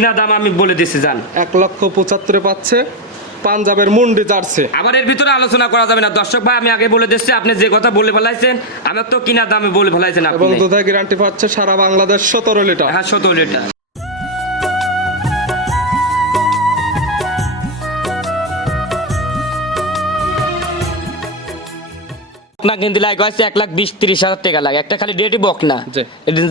কিনা দাম আমি বলে দিচ্ছি জান। এক লক্ষ পঁচাত্তরে পাচ্ছে পাঞ্জাবের মুন্ডি জার্সি। আবার এর ভিতরে আলোচনা করা যাবে না। দর্শক ভাই আমি আগে বলে দিচ্ছি আপনি যে কথা বলে ফেলাইছেন আমার তো কিনা দামে বলে ফেলাইছেন এবং দুধের গ্যারান্টি পাচ্ছে সারা বাংলাদেশ সতেরো লিটার। হ্যাঁ সতেরো লিটার। বকনা কিনতে লাগে কয়েছে এক লাখ বিশ তিরিশ হাজার টাকা লাগে। একটা খালি ডেটি বকনা।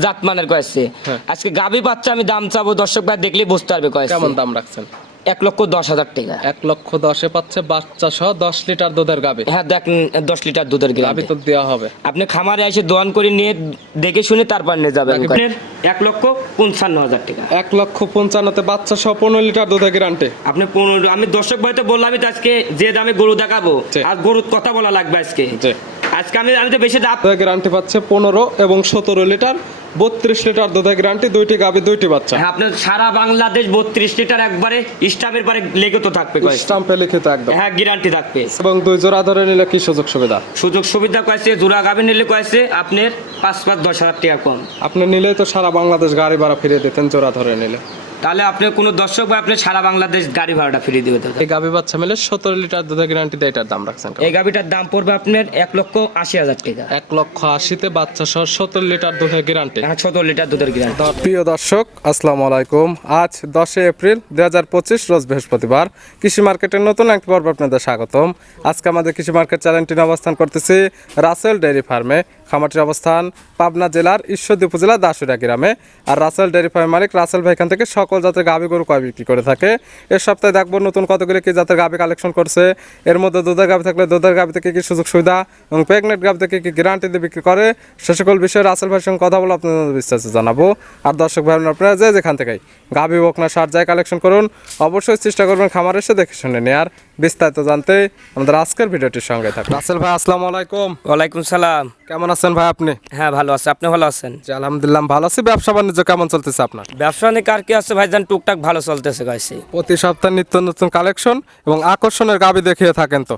জাতমানের কয়েছে হ্যাঁ। আজকে গাবি বাচ্চা আমি দাম চাবো দর্শক ভাই দেখলে বুঝতে পারবে কয়েছে কেমন দাম রাখছেন? এক লক্ষ দশ হাজার টাকা। এক লক্ষ দশে পাচ্ছে বাচ্চা সহ দশ লিটার দুধের গাবে হ্যাঁ দেখেন দশ লিটার দুধের গাবি তো দেওয়া হবে। আপনি খামারে এসে দোয়ান করে নিয়ে দেখে শুনে তারপর নিয়ে যাবেন এক লক্ষ পঞ্চান্ন হাজার টাকা। এক লক্ষ পঞ্চান্নতে বাচ্চা সহ পনেরো লিটার দুধের গ্যারান্টি। আপনি পনেরো আমি দর্শক ভাই তো বললাম আজকে যে দামে গরু দেখাবো আর গরুর কথা বলা লাগবে আজকে। আজকে আমি আমি বেশি দাম তো গ্যারান্টি পাচ্ছে পনেরো এবং সতেরো লিটার। বত্রিশ লিটার দুধের গ্যারান্টি দুইটি গাবি দুইটি বাচ্চা। হ্যাঁ, আপনার সারা বাংলাদেশ বত্রিশ লিটার একবারে স্টাফের পরে লেগে তো থাকবে। স্টাম্পে লিখিত একদম। হ্যাঁ গ্যারান্টি থাকবে। এবং দুই জোড়া ধরে নিলে কি সুযোগ সুবিধা? সুযোগ সুবিধা কয়েছে জোড়া গাভি নিলে কয়েছে আপনার পাঁচ পাঁচ দশ হাজার টাকা কম। আপনি নিলেই তো সারা বাংলাদেশ গাড়ি ভাড়া ফিরে দিতেন জোড়া ধরে নিলে। তাহলে আপনি কোনো দর্শক ভাই আপনি সারা বাংলাদেশ গাড়ি ভাড়াটা ফিরিয়ে দিবে। এই গাবি বাচ্চা মিলে সতেরো লিটার দুধের গ্যারান্টি দিয়ে এটার দাম রাখছেন এই গাভিটার দাম পড়বে আপনার এক লক্ষ আশি হাজার টাকা। এক লক্ষ আশিতে বাচ্চা সহ সত্তর লিটার দুধের গ্যারান্টি প্রিয় দর্শক, আসসালামু আলাইকুম। আজ দশই এপ্রিল দুই হাজার পঁচিশ, রোজ বৃহস্পতিবার। কৃষি মার্কেটের নতুন একটি পর্ব আপনাদের স্বাগতম। আজকে আমাদের কৃষি মার্কেট চ্যানেলটি অবস্থান করতেছি রাসেল ডেয়ারি ফার্মে। খামারটির অবস্থান পাবনা জেলার ঈশ্বরদী উপজেলা দাসুরিয়া গ্রামে। আর রাসেল ডেয়ারি ফার্মের মালিক রাসেল ভাই এখান থেকে সকল জাতের গাভি গরু কয় বিক্রি করে থাকে। এর সপ্তাহে দেখব নতুন কতগুলি কি জাতের গাভি কালেকশন করছে। এর মধ্যে দুধের গাভি থাকলে দুধের গাভি থেকে কি সুযোগ সুবিধা এবং প্রেগনেন্ট গাভি থেকে কি গ্যারান্টি দিয়ে বিক্রি করে, সে সকল বিষয়ে রাসেল ভাইয়ের সঙ্গে কথা বলে আপনাদের বিস্তারিত জানাব। আর দর্শক ভাই আপনারা যে যেখান থেকেই গাভি হোক না সার যায় কালেকশন করুন, অবশ্যই চেষ্টা করবেন খামার এসে দেখে শুনে নেয়ার। বিস্তারিত জানতে আমাদের আজকের ভিডিওটির সঙ্গে থাকুন। রাসেল ভাই, আসসালামু আলাইকুম। ওয়ালাইকুম সালাম। কেমন আছেন ভাই আপনি? হ্যাঁ ভালো আছে। আপনি ভালো আছেন? জি আলহামদুলিল্লাহ ভালো আছি। ব্যবসা বাণিজ্য কেমন চলতেছে আপনার? ব্যবসা নিয়ে আর কি আছে ভাইজান টুকটাক ভালো চলতেছে গাইছে। প্রতি সপ্তাহে নিত্য নতুন কালেকশন এবং আকর্ষণের গাবি দেখিয়ে থাকেন তো?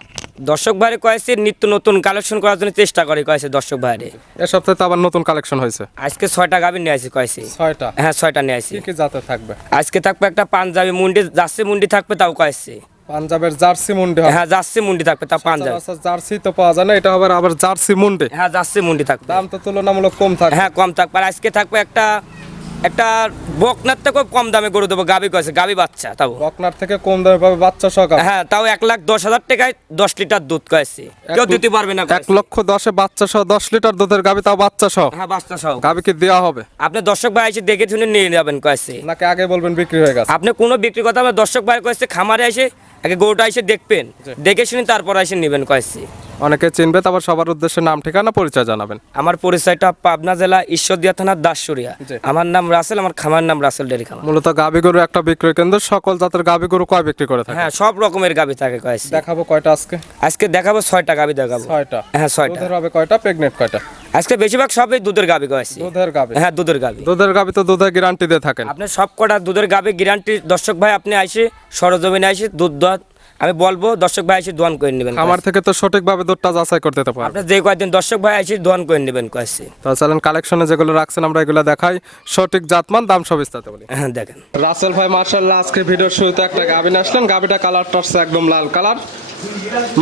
দর্শক ভাইরে কয়েছে নিত্য নতুন কালেকশন করার জন্য চেষ্টা করে কয়েছে দর্শক ভাইরে। এ সপ্তাহে তো আবার নতুন কালেকশন হয়েছে। আজকে ছয়টা গাভি নিয়ে আসি কয়েছে। ছয়টা? হ্যাঁ ছয়টা নিয়ে আসি কি কি জাতের থাকবে? আজকে থাকবে একটা পাঞ্জাবি মুন্ডি যাচ্ছে মুন্ডি থাকবে তাও কয়েছে। পাঞ্জাবের জার্সি মুন্ডি হ্যাঁ জার্সি মুন্ডি থাকবে তা পাঞ্জাব। আচ্ছা, জার্সি তো পাওয়া যায় না এটা হবে আবার জার্সি মুন্ডি। হ্যাঁ জার্সি মুন্ডি থাকবে। দাম তো তুলনামূলক কম থাকবে। হ্যাঁ কম থাকবে। আর আজকে থাকবে একটা একটা বকনার থেকেও কম দামে গরু দেবো গাবি কয়েছে গাবি বাচ্চা তাও। বকনার থেকে কম দামে পাবে বাচ্চা সকাল। হ্যাঁ তাও এক লাখ দশ হাজার টাকায় দশ লিটার দুধ কয়েছে কেউ দিতে পারবে না এক লক্ষ দশে বাচ্চা সহ দশ লিটার দুধের গাবি তাও বাচ্চা সহ। হ্যাঁ বাচ্চা সহ। গাবি কি দেওয়া হবে। আপনি দর্শক ভাই এসে দেখে শুনে নিয়ে যাবেন কয়েছে নাকি আগে বলবেন বিক্রি হয়ে গেছে? আপনি কোনো বিক্রি কথা দর্শক ভাই কয়েছে খামারে এসে আগে গরুটা এসে দেখবেন। দেখে শুনে তারপর এসে নেবেন কয়েছে অনেকে চিনবে তারপর সবার উদ্দেশ্যে নাম ঠিকানা পরিচয় জানাবেন। আমার পরিচয়টা পাবনা জেলা ঈশ্বরদিয়া থানার দাসুরিয়া। আমার নাম রাসেল আমার খামার নাম রাসেল ডেরি খামার। মূলত গাবি গরু একটা বিক্রয় কেন্দ্র সকল জাতের গাবি গরু কয় বিক্রি করে থাকে? হ্যাঁ সব রকমের গাবি থাকে কয়েছে দেখাবো কয়টা আজকে? আজকে দেখাবো ছয়টা গাবি দেখাবো। ছয়টা। হ্যাঁ ছয়টা। দুধের হবে কয়টা প্রেগনেন্ট কয়টা? আজকে বেশিরভাগ সবই দুধের গাবি কয়েছে দুধের গাবি হ্যাঁ দুধের গাবি দুধের গাবি তো দুধের গ্যারান্টি দিয়ে থাকেন। আপনি সব কটা দুধের গাবি গ্যারান্টি দর্শক ভাই আপনি আইসে সরজমিনে আইসে দুধ দোয়া আমি বলব দর্শক ভাই এসে দোয়ান করে নেবেন আমার থেকে তো সঠিকভাবে দুধটা যাচাই করতে তো পারবে। আপনি যে কয়েকদিন দর্শক ভাই এসে দোয়ান করে নেবেন কয়েছে। তো চলেন কালেকশনে যেগুলো রাখছেন আমরা এগুলো দেখাই। সঠিক জাতমান দাম সব বিস্তারিত বলি। হ্যাঁ দেখেন। রাসেল ভাই মার্শাল্লাহ আজকে ভিডিওর শুরুতে একটা গাবিন আসলেন গাবিটা কালারটা হচ্ছে একদম লাল কালার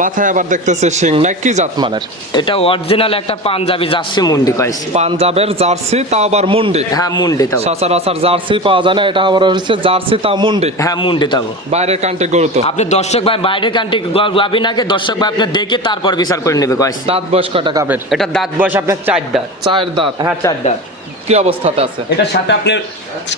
মাথায় আবার দেখতেছে শিং না কি জাত মানের? এটা অরিজিনাল একটা পাঞ্জাবি যাচ্ছে মুন্ডি পাইছি। পাঞ্জাবের জার্সি তাও আবার মুন্ডি? হ্যাঁ মুন্ডি তাও। সচরাচর জার্সি পাওয়া যায় না এটা আবার হচ্ছে জার্সি তাও মুন্ডি? হ্যাঁ মুন্ডি তাও। বাইরের কান্টে গরু তো। আপনি দর্শক ভাই বাইরের কান্ট্রি গাবি নাকি দর্শক ভাই আপনি দেখে তারপর বিচার করে নেবে কয়েছে দাঁত বয়স কয়টা গাবের এটা দাঁত বয়স আপনার চার দাঁত। চার দাঁত। হ্যাঁ চার দাঁত। কি অবস্থাতে আছে? এটার সাথে আপনার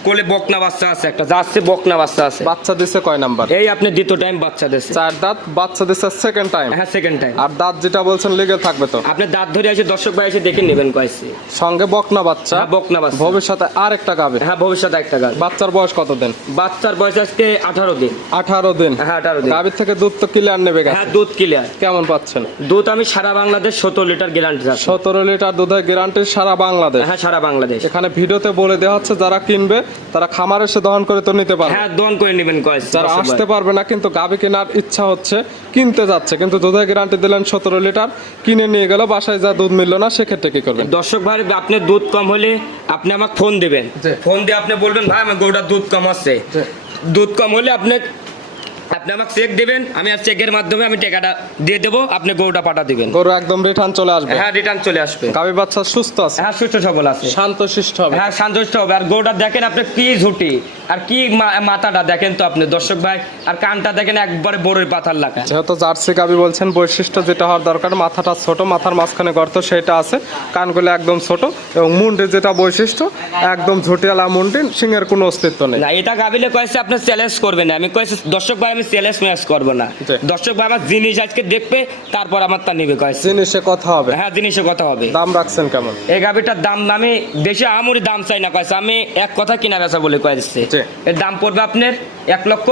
কোলে বকনা বাচ্চা আছে একটা যাচ্ছে বকনা বাচ্চা আছে। বাচ্চা দিছে কয় নাম্বার? এই আপনি দ্বিতীয় টাইম বাচ্চা দিচ্ছে চার দাঁত বাচ্চা দিছে সেকেন্ড টাইম হ্যাঁ সেকেন্ড টাইম আর দাঁত যেটা বলছেন লেগে থাকবে তো? আপনি দাঁত ধরে এসে দর্শক ভাই এসে দেখে নেবেন কয়েছে। সঙ্গে বকনা বাচ্চা। হ্যাঁ বকনা বাচ্চা। ভবিষ্যতে আর একটা গাবে। হ্যাঁ ভবিষ্যতে একটা গাছ বাচ্চার বয়স কত দিন? বাচ্চার বয়স আজকে আঠারো দিন। আঠারো দিন। হ্যাঁ আঠারো দিন। গাভীর থেকে দুধ তো ক্লিয়ার নেবে গেছে। হ্যাঁ দুধ ক্লিয়ার কেমন পাচ্ছেন? দুধ আমি সারা বাংলাদেশ সত্তর লিটার গ্যারান্টি আছে। সতেরো লিটার দুধের গ্যারান্টি সারা বাংলাদেশ। হ্যাঁ সারা বাংলাদেশ। এখানে ভিডিওতে বলে দেওয়া হচ্ছে যারা কিনবে তারা খামার এসে দহন করে তো নিতে পারবে। হ্যাঁ দোন করে নেবেন কয়েস যারা আসতে পারবে না কিন্তু গাবি কেনার ইচ্ছা হচ্ছে কিনতে যাচ্ছে। কিন্তু দুধের গ্যারান্টি দিলেন সতেরো লিটার কিনে নিয়ে গেল বাসায় যা দুধ মিললো না সেক্ষেত্রে কি করবেন? দর্শক ভাই আপনি দুধ কম হলে আপনি আমাকে ফোন দেবেন। ফোন দিয়ে আপনি বলবেন ভাই আমার গরুটার দুধ কম আছে। দুধ কম হলে আপনি আপনি আমাকে চেক দেবেন আমি আর চেকের মাধ্যমে আমি টাকাটা দিয়ে দেবো আপনি গরুটা পাঠা দিবেন। গরু একদম রিটার্ন চলে আসবে। হ্যাঁ রিটার্ন চলে আসবে। গাবি বাচ্চা সুস্থ আছে? হ্যাঁ সুস্থ সবল আছে। শান্ত শিষ্ট হবে। হ্যাঁ সন্তুষ্ট হবে। আর গরুটা দেখেন আপনি কি ঝুটি আর কি মাথাটা দেখেন তো আপনি দর্শক ভাই আর কানটা দেখেন একবারে বড়ের পাথার লাগা যেহেতু জার্সি গাবি বলছেন বৈশিষ্ট্য যেটা হওয়ার দরকার মাথাটা ছোট মাথার মাঝখানে গর্ত সেটা আছে কানগুলো একদম ছোট এবং মুন্ডে যেটা বৈশিষ্ট্য একদম ঝুটিয়ালা মুন্ডি সিংহের কোনো অস্তিত্ব নেই। না এটা গাবিলে কয়েছে আপনি চ্যালেঞ্জ করবেন আমি কয়েছে দর্শক ভাই আমি চ্যালেঞ্জ ম্যাচ করব না। দর্শক ভাই আমার জিনিস আজকে দেখবে তারপর আমার তা নিবে কয়েছে জিনিসে কথা হবে। হ্যাঁ জিনিসে কথা হবে। দাম রাখছেন কেমন? এই গাবিটার দাম আমি দেশে আমুরি দাম চাই না কয়েছে আমি এক কথা কিনা বেচা বলে কয়েছে এর দাম পড়বে আপনার এক লক্ষ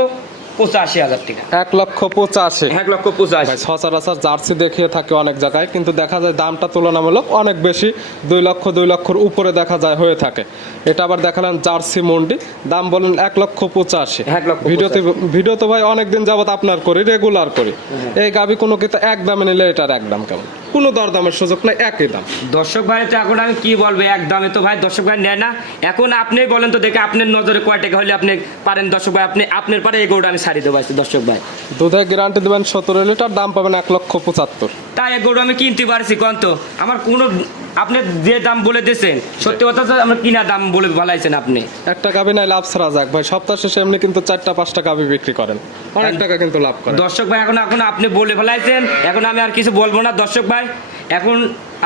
পঁচাশি হাজার টাকা। এক লক্ষ পঁচাশি। এক লক্ষ পঁচাশি। সচরাচর জার্সি দেখিয়ে থাকে অনেক জায়গায় কিন্তু দেখা যায় দামটা তুলনামূলক অনেক বেশি দুই লক্ষ দুই লক্ষর উপরে দেখা যায় হয়ে থাকে। এটা আবার দেখালেন জার্সি মন্ডি দাম বলেন এক লক্ষ পঁচাশি। এক লক্ষ ভিডিওতে ভিডিও তো ভাই অনেকদিন যাবত আপনার করি রেগুলার করি। এই গাবি কোনো কিন্তু এক দামে নিলে এটার এক দাম কেমন? কোনো দর দামের সুযোগ নাই একই দাম। দর্শক ভাই তো এখন আমি কি বলব? এক দামে তো ভাই দর্শক ভাই নেয় না। এখন আপনি বলেন তো দেখে আপনার নজরে কয় টাকা হলে আপনি পারেন। দর্শক ভাই আপনি আপনার পারে এই গরুটা আমি সারি দেবো দর্শক ভাই। দুধের গ্যারান্টি দেবেন সতেরো লিটার দাম পাবেন এক লক্ষ পঁচাত্তর। তাই এই গরু আমি কিনতে পারছি কন্ত আমার কোনো আপনি যে দাম বলে দিয়েছেন সত্যি কথা আমরা কিনা দাম বলে ভালাইছেন আপনি। একটা কাপে নাই লাভ ছাড়া যাক। ভাই সপ্তাহ শেষে এমনি কিন্তু চারটা পাঁচটা কাপে বিক্রি করেন। অনেক টাকা কিন্তু লাভ করেন। দর্শক ভাই এখন এখন আপনি বলে ফেলাইছেন এখন আমি আর কিছু বলব না। দর্শক ভাই এখন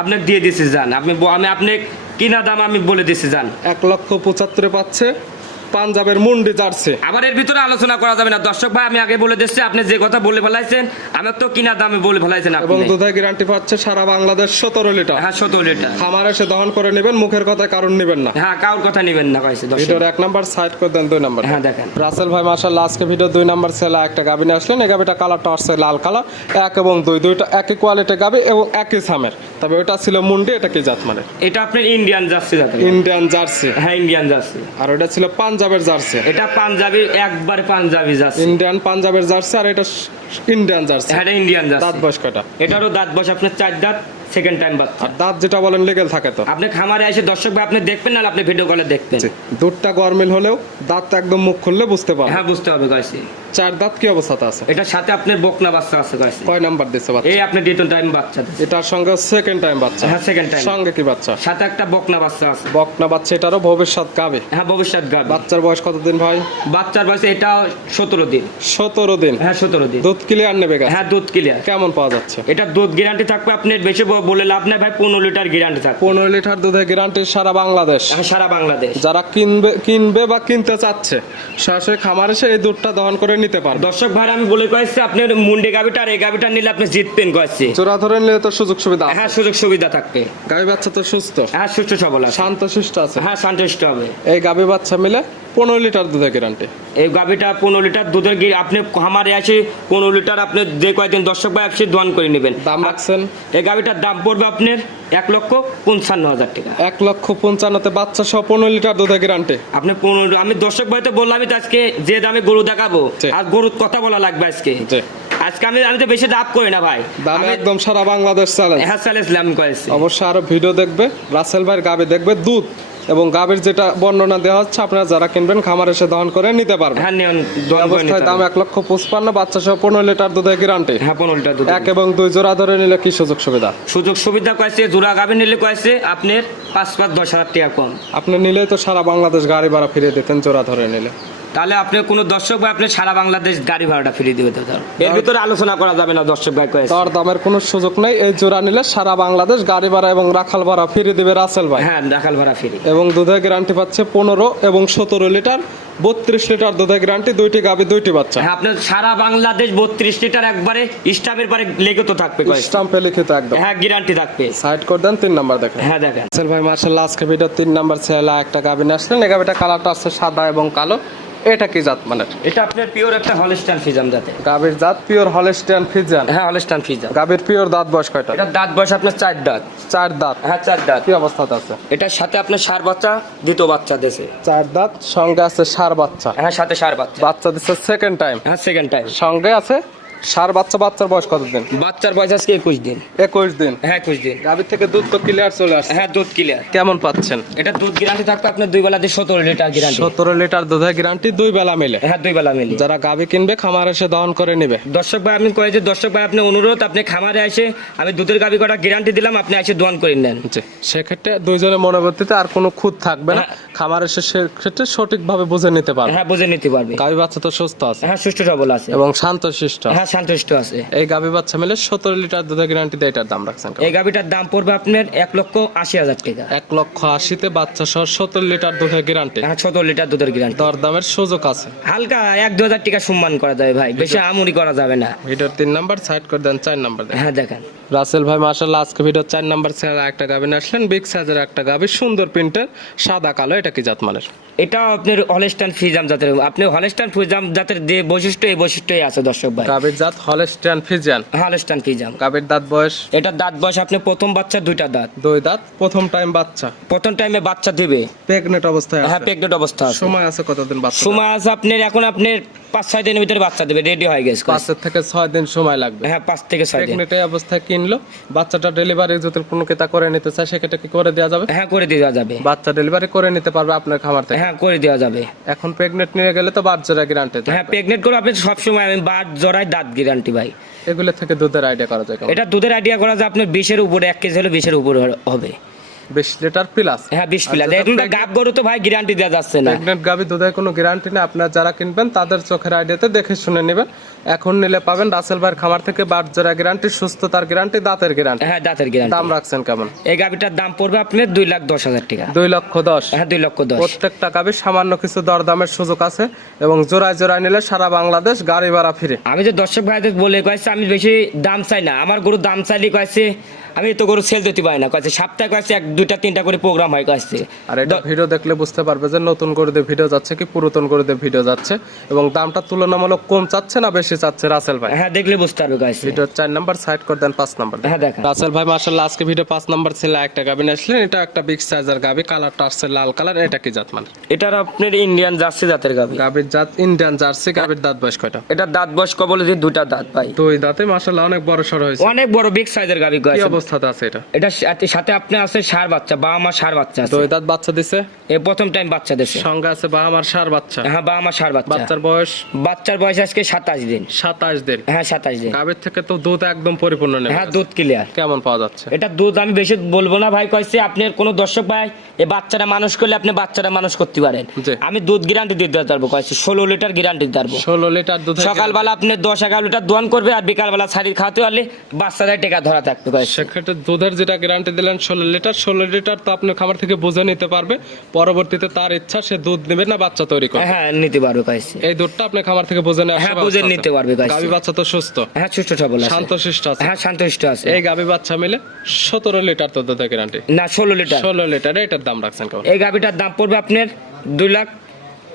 আপনি দিয়ে দিয়েছি যান। আপনি আমি আপনি কিনা দাম আমি বলে দিয়েছি যান। এক লক্ষ পঁচাত্তরে পাচ্ছে। পাঞ্জাবের মুন্ডি জার্সি। আবার এর ভিতরে আলোচনা করা যাবে না। দর্শক ভাই আমি আগে বলে দিচ্ছি আপনি যে কথা বলে ফেলাইছেন আমার তো কিনা দামে বলে ফেলাইছেন এবং দুধের গ্যারান্টি পাচ্ছে সারা বাংলাদেশ সতেরো লিটার। হ্যাঁ সতেরো লিটার। খামার এসে দহন করে নেবেন মুখের কথা কারণ নেবেন না। হ্যাঁ কাউর কথা নেবেন না কয়েছে ভিডিওর এক নাম্বার সাইড করে দেন দুই নাম্বার। হ্যাঁ দেখেন। রাসেল ভাই মার্শাল আজকে ভিডিও দুই নাম্বার ছেলে একটা গাবি নিয়ে আসলেন। এই গাবিটা কালারটা আসছে লাল কালার এক এবং দুই। দুইটা একই কোয়ালিটি গাবি এবং একই সামের। তবে ওটা ছিল মুন্ডি এটা কি জাত মানে এটা আপনার ইন্ডিয়ান জার্সি যাবে ইন্ডিয়ান জার্সি। হ্যাঁ ইন্ডিয়ান জার্সি। আর ওটা ছিল পাঞ্জাবের জার্সি। এটা পাঞ্জাবি একবার পাঞ্জাবি জার্সি। ইন্ডিয়ান পাঞ্জাবের জার্সি আর এটা ইন্ডিয়ান জার্সি। হ্যাঁ এটা ইন্ডিয়ান দাঁত জার্সি বয়স কয়টা? এটারও দাঁত বসে আপনার চার দাঁত। সেকেন্ড টাইম বাচ্চা। আর দাঁত যেটা বলেন লিগেল থাকে তো। আপনি খামারে এসে দর্শক ভাই আপনি দেখবেন না আপনি ভিডিও কলে দেখবেন। দুধটা গরমিল হলেও দাঁতটা একদম মুখ খুললে বুঝতে পারবে হ্যাঁ বুঝতে হবে গাইছি চার দাঁত কি অবস্থাতে আছে? এটার সাথে আপনার বকনা বাচ্চা আছে গাইছি কয় নাম্বার বাচ্চা? এই আপনি দ্বিতীয় টাইম বাচ্চা এটার সঙ্গে সেকেন্ড টাইম বাচ্চা। হ্যাঁ সেকেন্ড টাইম সঙ্গে কি বাচ্চা? সাথে একটা বকনা বাচ্চা আছে। বকনা বাচ্চা এটারও ভবিষ্যৎ গাবে। হ্যাঁ ভবিষ্যৎ গাব। বাচ্চার বয়স কতদিন ভাই? বাচ্চার বয়স এটা সতেরো দিন। সতেরো দিন। হ্যাঁ সতেরো দিন। দুধ ক্লিয়ার নেবে গা হ্যাঁ দুধ ক্লিয়ার কেমন পাওয়া যাচ্ছে? এটা দুধ গ্যারান্টি থাকবে আপনি বেশি বলে লাভ নাই ভাই পনেরো লিটার গ্যারান্টি থাকবে। পনেরো লিটার দুধের গ্যারান্টি সারা বাংলাদেশ। হ্যাঁ সারা বাংলাদেশ। যারা কিনবে কিনবে বা কিনতে চাচ্ছে সরাসরি খামার এসে এই দুধটা দহন করে নিতে পারবে। দর্শক ভাই আমি বলে কয়েছি আপনার মুন্ডে গাবিটা আর এই গাবিটা নিলে আপনি জিতবেন কয়েছি। চোরা ধরে নিলে তো সুযোগ সুবিধা হ্যাঁ সুযোগ সুবিধা থাকবে। গাভী বাচ্চা তো সুস্থ। হ্যাঁ সুস্থ সবল শান্ত শিষ্ট আছে। হ্যাঁ সন্তুষ্ট হবে। এই গাভী বাচ্চা মিলে পনেরো লিটার দুধের গ্যারান্টি এই গাবিটা পনেরো লিটার দুধের গিয়ে আপনি খামারে আসে পনেরো লিটার আপনি যে কয়েকদিন দর্শক ভাই আপনি দোয়ান করে নেবেন। দাম রাখছেন? এই গাবিটার দাম পড়বে আপনার এক লক্ষ পঞ্চান্ন হাজার টাকা। এক লক্ষ পঞ্চান্নতে বাচ্চা সহ পনেরো লিটার দুধের গ্যারান্টি আপনি পনেরো আমি দর্শক ভাই তো বললাম তো আজকে যে দামে গরু দেখাবো। আর গরুর কথা বলা লাগবে আজকে। আজকে আমি আমি তো বেশি দাম করি না ভাই। আমি একদম সারা বাংলাদেশ চ্যালেঞ্জ হ্যাঁ চালিয়েছিলাম কয়েছি অবশ্যই আরও ভিডিও দেখবে রাসেল ভাইয়ের গাবে দেখবে দুধ। এবং গাভীর যেটা বর্ণনা দেওয়া হচ্ছে আপনারা যারা কিনবেন খামার এসে দহন করে নিতে পারবেন। হ্যাঁ অবস্থায় দাম এক লক্ষ পঁচপান্ন বাচ্চা সহ পনেরো লিটার দুধের গ্যারান্টি হ্যাঁ পনেরো লিটার দুধ এক এবং দুই জোড়া ধরে নিলে কি সুযোগ সুবিধা? সুযোগ সুবিধা কয়েছে জোড়া গাভী নিলে কয়েছে আপনার পাঁচ পাঁচ দশ হাজার টাকা কম। আপনি নিলেই তো সারা বাংলাদেশ গাড়ি ভাড়া ফিরে দিতেন জোড়া ধরে নিলে। তাহলে আপনি কোনো দর্শক ভাই আপনি সারা বাংলাদেশ গাড়ি ভাড়াটা ফ্রি দিবে তো এর ভিতরে আলোচনা করা যাবে না দর্শক ভাই কয়েছে। দর দামের কোনো সুযোগ নেই এই জোড়া নিলে সারা বাংলাদেশ গাড়ি ভাড়া এবং রাখাল ভাড়া ফিরিয়ে দিবে রাসেল ভাই। হ্যাঁ রাখাল ভাড়া ফ্রি। এবং দুধের গ্যারান্টি পাচ্ছে পনেরো এবং সতেরো লিটার বত্রিশ লিটার দুধের গ্যারান্টি দুইটি গাবি দুইটি বাচ্চা। হ্যাঁ আপনার সারা বাংলাদেশ বত্রিশ লিটার একবারে স্টাফের পারে লেগে তো থাকবে স্টাম্পে লিখিত একদম। হ্যাঁ গ্যারান্টি থাকবে। সাইড করে দেন তিন নাম্বার দেখেন। হ্যাঁ দেখেন। রাসেল ভাই মার্শাল্লাহ আজকে ভিডিও তিন নাম্বার ছেলে একটা গাবি নিয়ে আসলেন। এই গাবিটা কালারটা আছে সাদা এবং কালো। এটা কি জাত মানে এটা আপনার পিওর একটা হলস্টান ফিজাম জাতে গাভীর জাত পিওর হলস্টিয়ান ফিজান হ্যাঁ হলস্টান ফিজাম গাবের পিওর দাঁত বয়স কয়টা? এটা দাঁত বয়স আপনার চার দাঁত। চার দাঁত। হ্যাঁ চার দাঁত। কি অবস্থাতে আছে? এটার সাথে আপনার সার বাচ্চা দ্বিতীয় বাচ্চা দেশে চার দাঁত সঙ্গে আছে সার বাচ্চা। হ্যাঁ সাথে সার বাচ্চা। বাচ্চা দিচ্ছে সেকেন্ড টাইম হ্যাঁ সেকেন্ড টাইম সঙ্গে আছে সার বাচ্চা বাচ্চার বয়স কত দিন বাচ্চার বয়স আজকে একুশ দিন। একুশ দিন? হ্যাঁ একুশ দিন। গাভীর থেকে দুধ তো ক্লিয়ার চলে আসছে। হ্যাঁ দুধ ক্লিয়ার কেমন পাচ্ছেন? এটা দুধ গ্যারান্টি থাকবে আপনার দুই বেলাতে সতেরো লিটার গ্যারান্টি সতেরো লিটার দুধের গ্যারান্টি দুই বেলা মিলে। হ্যাঁ দুই বেলা মিলে। যারা গাভী কিনবে খামার এসে দহন করে নেবে। দর্শক ভাই আমি কয়ে যে দর্শক ভাই আপনি অনুরোধ আপনি খামারে এসে আমি দুধের গাবি কটা গ্যারান্টি দিলাম আপনি এসে দহন করে নেন। সেক্ষেত্রে দুইজনের মনোবর্তিতে আর কোনো খুঁত থাকবে না। খামার এসে সেক্ষেত্রে সঠিকভাবে বুঝে নিতে পারবে। হ্যাঁ বুঝে নিতে পারবে। গাভী বাচ্চা তো সুস্থ আছে। হ্যাঁ সুস্থ সবল আছে। এবং শান্ত শিষ্ট হ্যাঁ সন্তুষ্ট আছে। এই গাভী বাচ্চা মিলে সতেরো লিটার দুধের গ্যারান্টি দিয়ে এটার দাম রাখছেন এই গাবিটার দাম পড়বে আপনার এক লক্ষ আশি হাজার টাকা। এক লক্ষ আশিতে বাচ্চা সহ সতেরো লিটার দুধের গ্যারান্টি হ্যাঁ সতেরো লিটার দুধের গ্যারান্টি দর দামের সুযোগ আছে। হালকা এক দু হাজার টাকা সম্মান করা যাবে ভাই বেশি আমুরি করা যাবে না। ভিডিওর তিন নাম্বার সাইড করে দেন চার নাম্বার দেন হ্যাঁ দেখেন। রাসেল ভাই মার্শাল্লাহ আজকে ভিডিও চার নাম্বার ছেড়ে একটা গাভী নিয়ে আসলেন। বিগ সাইজের একটা গাভী সুন্দর প্রিন্টের সাদা কালো এটা কি জাত মানের এটা আপনার হলেস্টান ফিজাম জাতের আপনি হলেস্টান ফিজাম জাতের যে বৈশিষ্ট্য এই বৈশিষ্ট্যই আছে দর্শক ভাই। গাভীর জাত হলেস্টিয়ান ফিজিয়ান। হলেস্টান ফিজাম গাভীর দাঁত বয়স? এটা দাঁত বয়স আপনি প্রথম বাচ্চা দুইটা দাঁত। দুই দাঁত প্রথম টাইম বাচ্চা। প্রথম টাইমে বাচ্চা দিবে। প্রেগনেন্ট অবস্থায় হ্যাঁ প্রেগনেন্ট অবস্থা আছে। সময় আছে কতদিন বাচ্চা সময় আছে আপনার এখন আপনার পাঁচ ছয় দিনের ভিতরে বাচ্চা দেবে রেডি হয়ে গেছে। পাঁচের থেকে ছয় দিন সময় লাগবে। হ্যাঁ পাঁচ থেকে ছয় দিন। প্রেগনেন্ট অবস্থায় কিনলো বাচ্চাটা ডেলিভারি যদি কোনো কেতা করে নিতে চায় সেক্ষেত্রে কি করে দেওয়া যাবে? হ্যাঁ করে দেওয়া যাবে। বাচ্চা ডেলিভারি করে নিতে পারবে আপনার খামার থেকে। হ্যাঁ করে দেওয়া যাবে। এখন প্রেগনেন্ট নিয়ে গেলে তো বাচ্চারা গ্যারান্টি হ্যাঁ প্রেগনেন্ট করে আপনি সবসময় আমি বাদ জড়াই দাঁত গ্যারান্টি ভাই। এগুলো থেকে দুধের আইডিয়া করা যায় এটা দুধের আইডিয়া করা যায় আপনার বিশের উপরে এক কেজি হলে বিশের উপরে হবে। বিশ লিটার প্লাস হ্যাঁ বিশ পিলা। আচ্ছা, এখন গাব গরু তো ভাই গ্যারান্টি দেওয়া যাচ্ছে না। দুধের কোনো গ্যারান্টি নেই। আপনার যারা কিনবেন তাদের চোখের আইডিয়াতে দেখে শুনে নেবেন। এখন নিলে পাবেন রাসেল ভাইয়ের খামার থেকে গ্যারান্টি সুস্থতার গ্যারান্টি দাঁতের গ্যারান্টি হ্যাঁ দাঁতের গ্যারান্টি দাম রাখছেন কেমন? এই গাবিটার দাম পড়বে আপনার লাখ দশ হাজার টাকা। দুই লক্ষ দশ। হ্যাঁ দুই লক্ষ দশ। প্রত্যেকটা গাভীর সামান্য কিছু দরদামের সুযোগ আছে এবং জোড়ায় জোড়ায় নিলে সারা বাংলাদেশ গাড়ি ভাড়া ফিরে। আমি যে দর্শক ভাইদের বলে কয়েছে আমি বেশি দাম চাই না। আমার গরুর দাম চাইলে কয়েছে আমি তো গরু সেল দিতে পারি না কয়েছে সপ্তাহে কয়েছে এক দুইটা তিনটা করে প্রোগ্রাম হয় কয়েছে। আর এটা ভিডিও দেখলে বুঝতে পারবে যে নতুন গরুদের ভিডিও যাচ্ছে কি পুরাতন গরুদের ভিডিও যাচ্ছে এবং দামটা তুলনামূলক কম চাচ্ছে না বেশি চাচ্ছে রাসেল ভাই? হ্যাঁ দেখলে বুঝতে পারবে কয়েছে। ভিডিওর চার নাম্বার সাইড করে দেন পাঁচ নাম্বার হ্যাঁ দেখেন। রাসেল ভাই মার্শাল্লাহ আজকে ভিডিও পাঁচ নাম্বার ছিল একটা গাবি নিয়ে আসলেন এটা একটা বিগ সাইজের গাবি কালারটা আসছে লাল কালার এটা কি জাত মানে? এটার আপনার ইন্ডিয়ান জার্সি জাতের গাবি গাবির জাত ইন্ডিয়ান জার্সি গাবির দাঁত বয়স কয়টা? এটা দাঁত বয়স কবলে যে দুটা দাঁত ভাই। তো দুই দাঁতে মার্শাল্লাহ অনেক বড় সর হয়েছে। অনেক বড় বিগ সাইজের গাবি কয়েছে। অবস্থাতে আছে এটা। এটা সাথে আপনি আছে সার বাচ্চা বাবা মা সার বাচ্চা আছে। দাঁত বাচ্চা দিছে? এ প্রথম টাইম বাচ্চা দেশে সঙ্গে আছে বাহামার সার বাচ্চা। হ্যাঁ বাবা মা সার বাচ্চা। বাচ্চার বয়স? বাচ্চার বয়স আজকে সাতাশ দিন। সাতাশ দিন। হ্যাঁ সাতাশ দিন। গাবির থেকে তো দুধ একদম পরিপূর্ণ নেবে। হ্যাঁ দুধ ক্লিয়ার কেমন পাওয়া যাচ্ছে? এটা দুধ আমি বেশি বলব না ভাই কয়েছে আপনার কোনো দর্শক ভাই এই বাচ্চারা মানুষ করলে আপনি বাচ্চারা মানুষ করতে পারেন। আমি দুধ গ্যারান্টি দিতে পারব কয়েছে ষোলো লিটার গ্যারান্টি দিতে পারব। ষোলো লিটার দুধ সকালবেলা আপনি দশ এগারো লিটার দোয়ান করবে আর বিকালবেলা শাড়ি খাওয়াতে পারলে বাচ্চাদের টেকা ধরা থাকবে কয়েছে সেক্ষেত্রে দুধের যেটা গ্যারান্টি দিলেন ষোলো লিটার ষোলো লিটার তো আপনার খাবার থেকে বুঝে নিতে পারবে। পরবর্তীতে তার ইচ্ছা সে দুধ নেবে না বাচ্চা তৈরি করবে। হ্যাঁ নিতে পারবে এই দুধটা আপনি খাবার থেকে বুঝে নেওয়ার হ্যাঁ, বুঝে নিতে পারবে। গাভী বাচ্চা তো সুস্থ। হ্যাঁ সুস্থ সবল আছে। শান্ত শিষ্ট আছে। হ্যাঁ শান্তশিষ্ট আছে। এই গাভী বাচ্চা মিলে সতেরো লিটার তো দুধের গ্যারান্টি না ষোলো লিটার ষোলো লিটার এটার দাম রাখছেন কেমন? এই গাভিটার দাম পড়বে আপনার দুই লাখ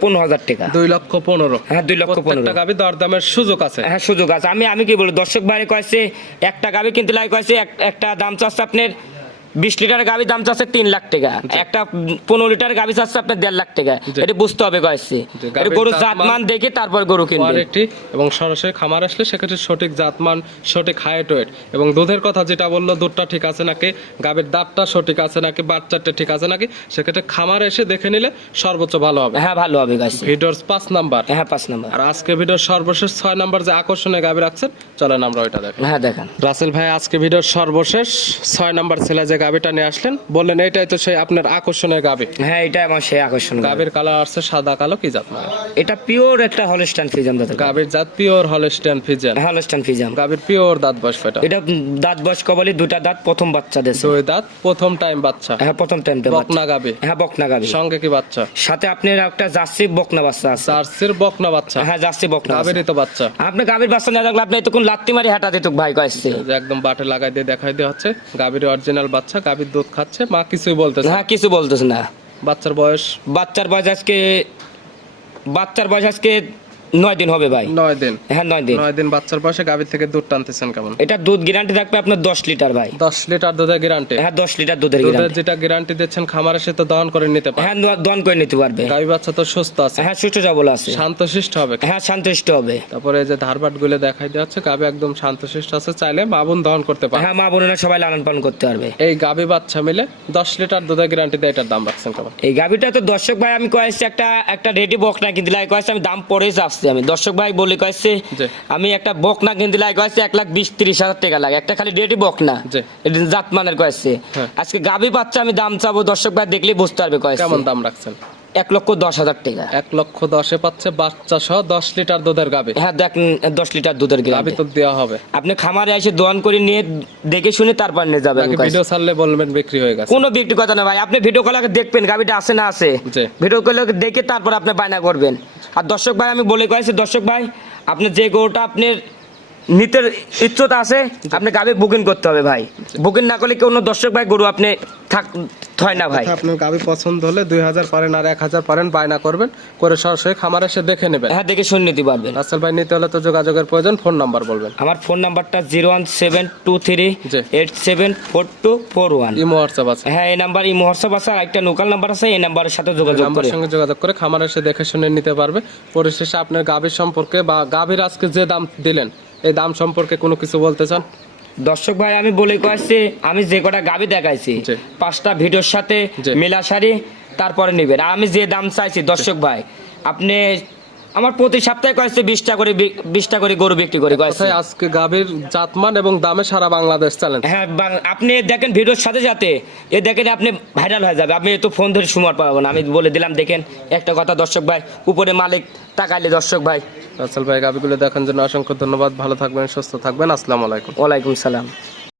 পনেরো হাজার টাকা। দুই লক্ষ পনেরো। হ্যাঁ দুই লক্ষ পনেরো। গাবি দরদামের সুযোগ আছে। হ্যাঁ সুযোগ আছে। আমি আমি কি বলব দর্শক বাইরে কয়েছে একটা গাভি কিন্তু লাগে কয়েছে একটা দাম চাচ্ছে আপনার বিশ লিটার গাভি দাম চাচ্ছে তিন লাখ টাকা। একটা পনেরো লিটার গাভি চাচ্ছে আপনার দেড় লাখ টাকা। এটা বুঝতে হবে কয়েছে এটা গরু জাতমান- দেখে তারপর গরু কিনবে। এবং সরাসরি খামার আসলে সেক্ষেত্রে সঠিক জাতমান সঠিক হাইট ওয়েট এবং দুধের কথা যেটা বলল দুধটা ঠিক আছে নাকি? গাভীর দাঁতটা সঠিক আছে নাকি? বাচ্চাটা ঠিক আছে নাকি? সেক্ষেত্রে খামার এসে দেখে নিলে সর্বোচ্চ ভালো হবে। হ্যাঁ ভালো হবে গাছ ভিডিওর পাঁচ নাম্বার। হ্যাঁ পাঁচ নাম্বার। আর আজকে ভিডিওর সর্বশেষ ছয় নাম্বার যে আকর্ষণীয় গাভী রাখছেন চলেন আমরা ওইটা দেখেন হ্যাঁ দেখেন। রাসেল ভাই আজকে ভিডিওর সর্বশেষ ছয় নাম্বার ছেলে যে গাভীটা নিয়ে আসলেন। বললেন এটাই তো সেই আপনার আকর্ষণীয় গাভী হ্যাঁ এটা আমার সেই আকর্ষণ। গাভীর কালার আসছে সাদা কালো কি জাত মানে এটা পিওর একটা হলস্টান ফিজাম দাঁতের গাভীর জাত pure Holstein Friesian Holstein Friesian গাভীর পিওর দাঁত বয়স কয়টা? এটা দাঁত বয়স কবলে দুটা দাঁত প্রথম বাচ্চা দেশে। দুই দাঁত প্রথম টাইম বাচ্চা। হ্যাঁ প্রথম টাইম বকনা গাভী হ্যাঁ বকনা গাভি সঙ্গে কি বাচ্চা? সাথে আপনার একটা জার্সি বকনা বাচ্চা আছে। জার্সির বকনা বাচ্চা। হ্যাঁ জার্সি বকনা বাচ্চা। তো বাচ্চা। আপনি গাভীর বাচ্চা না থাকলে আপনি এতক্ষণ লাত্তি মারি হাঁটা দিত ভাই কয়েছে। একদম বাটে লাগাই দিয়ে দেখাই দেওয়া হচ্ছে। গাভীর অরিজিনাল বাচ্চা। গাভীর দুধ খাচ্ছে মা কিছুই বলতেছে হ্যাঁ কিছু বলতেছে না। বাচ্চার বয়স? বাচ্চার বয়স আজকে বাচ্চার বয়স আজকে নয় দিন হবে ভাই। নয় দিন। হ্যাঁ নয় দিন। নয় দিন বাচ্চার বয়সে গাভীর থেকে দুধ টানতেছেন কেমন? এটা দুধ গ্যারান্টি থাকবে আপনার দশ লিটার ভাই। দশ লিটার দুধের গ্যারান্টি হ্যাঁ দশ লিটার দুধের গ্যারান্টি যেটা গ্যারান্টি দিচ্ছেন খামারে সে তো দহন করে নিতে পারে হ্যাঁ ন- দন করে নিতে পারবে। গাভী বাচ্চা তো সুস্থ আছে। হ্যাঁ সুস্থ সবল আছে। শান্তশিষ্ট হবে হ্যাঁ সন্তুষ্ট হবে। তারপরে যে ধারবাটগুলো দেখাই যাচ্ছে গাভী একদম শান্তশিষ্ট আছে চাইলে মাবুন দহন করতে পারে হ্যাঁ মা বোনেরা সবাই লালন পালন করতে পারবে। এই গাভী বাচ্চা মিলে দশ লিটার দুধের গ্যারান্টি দিয়ে এটার দাম রাখছেন কেমন? এই গাভিটা তো দর্শক ভাই আমি কয়েছি একটা একটা রেডি বক না কিনতে কয়েছি আমি দাম পরে আসছি আমি। দর্শক ভাই বলে কয়েছে আমি একটা বক না কিনতে লাগে। কয়েছে এক লাখ বিশ তিরিশ হাজার টাকা লাগে। একটা খালি রেডি বক না জি। এটা জাতমানের কয়েছে হ্যাঁ। আজকে গাভি বাচ্চা আমি দাম চাবো। দর্শক ভাই দেখলেই বুঝতে পারবে কয়েছে কেমন দাম রাখছেন? এক লক্ষ দশ হাজার টাকা। এক লক্ষ দশে পাচ্ছে বাচ্চা সহ দশ লিটার দুধের গাবে হ্যাঁ দেখ দশ লিটার দুধের গ্রামে তো দেওয়া হবে। আপনি খামারে এসে দোয়ান করে নিয়ে দেখে শুনে তারপর নিয়ে যাবেন ভিডিও ছাড়লে বলবেন বিক্রি হয়ে গেছে? কোনো বিক্রি কথা না ভাই। আপনি ভিডিও কলে দেখবেন গাভিটা আছে না আছে। ভিডিও কলে দেখে তারপর আপনি বায়না করবেন। আর দর্শক ভাই আমি বলে কয়েছি দর্শক ভাই আপনি যে গরুটা আপনার নিতে ইচ্ছতা আছে আপনি গাভি বুকিং করতে হবে ভাই। বুকিং না করলে কোনো দর্শক ভাই গরু আপনি থাক হয় না ভাই। আচ্ছা, আপনার গাভী পছন্দ হলে দুই হাজার পারেন আর এক হাজার পারেন বায়না করবেন করে সরাসরি খামারে এসে দেখে নেবেন। হ্যাঁ দেখে শুনে নিতে পারবেন। রাসেল ভাই নিতে হলে তো যোগাযোগের প্রয়োজন ফোন নাম্বার বলবেন। আমার ফোন নাম্বারটা zero one seven two three. Eight seven four two four one. Imo WhatsApp আছে। হ্যাঁ এই নাম্বার এই হোয়াটসঅ্যাপ আছে আর একটা লোকাল নাম্বার আছে এই নাম্বারের সাথে যোগাযোগ নাম্বার করে। সঙ্গে যোগাযোগ করে খামারে এসে দেখে শুনে নিতে পারবে। পরিশেষে আপনার গাভীর সম্পর্কে বা গাভীর আজকে যে দাম দিলেন এই দাম সম্পর্কে কোনো কিছু বলতে চান? দর্শক ভাই আমি বলে কয়েছি আমি যে কটা গাবি দেখাইছি পাঁচটা ভিডিওর সাথে। মেলা সারি তারপরে নেবেন। আমি যে দাম চাইছি দর্শক ভাই আপনি আমার প্রতি সপ্তাহে কয়েছে বিশটা করে বিশটা করে গরু বিক্রি করে কয়েছে। আজকে গাভীর জাতমান এবং দামে সারা বাংলাদেশ চ্যালেঞ্জ হ্যাঁ আপনি দেখেন ভিডিওর সাথে সাথে এ দেখেন আপনি ভাইরাল হয়ে যাবে। আপনি তো ফোন ধরে সময় পাবো না আমি বলে দিলাম দেখেন একটা কথা দর্শক ভাই উপরে মালিক তাকাইলে দর্শক ভাই রাসেল ভাই গাভীগুলো দেখার জন্য অসংখ্য ধন্যবাদ। ভালো থাকবেন, সুস্থ থাকবেন। আসসালামু আলাইকুম। ওয়ালাইকুম সালাম।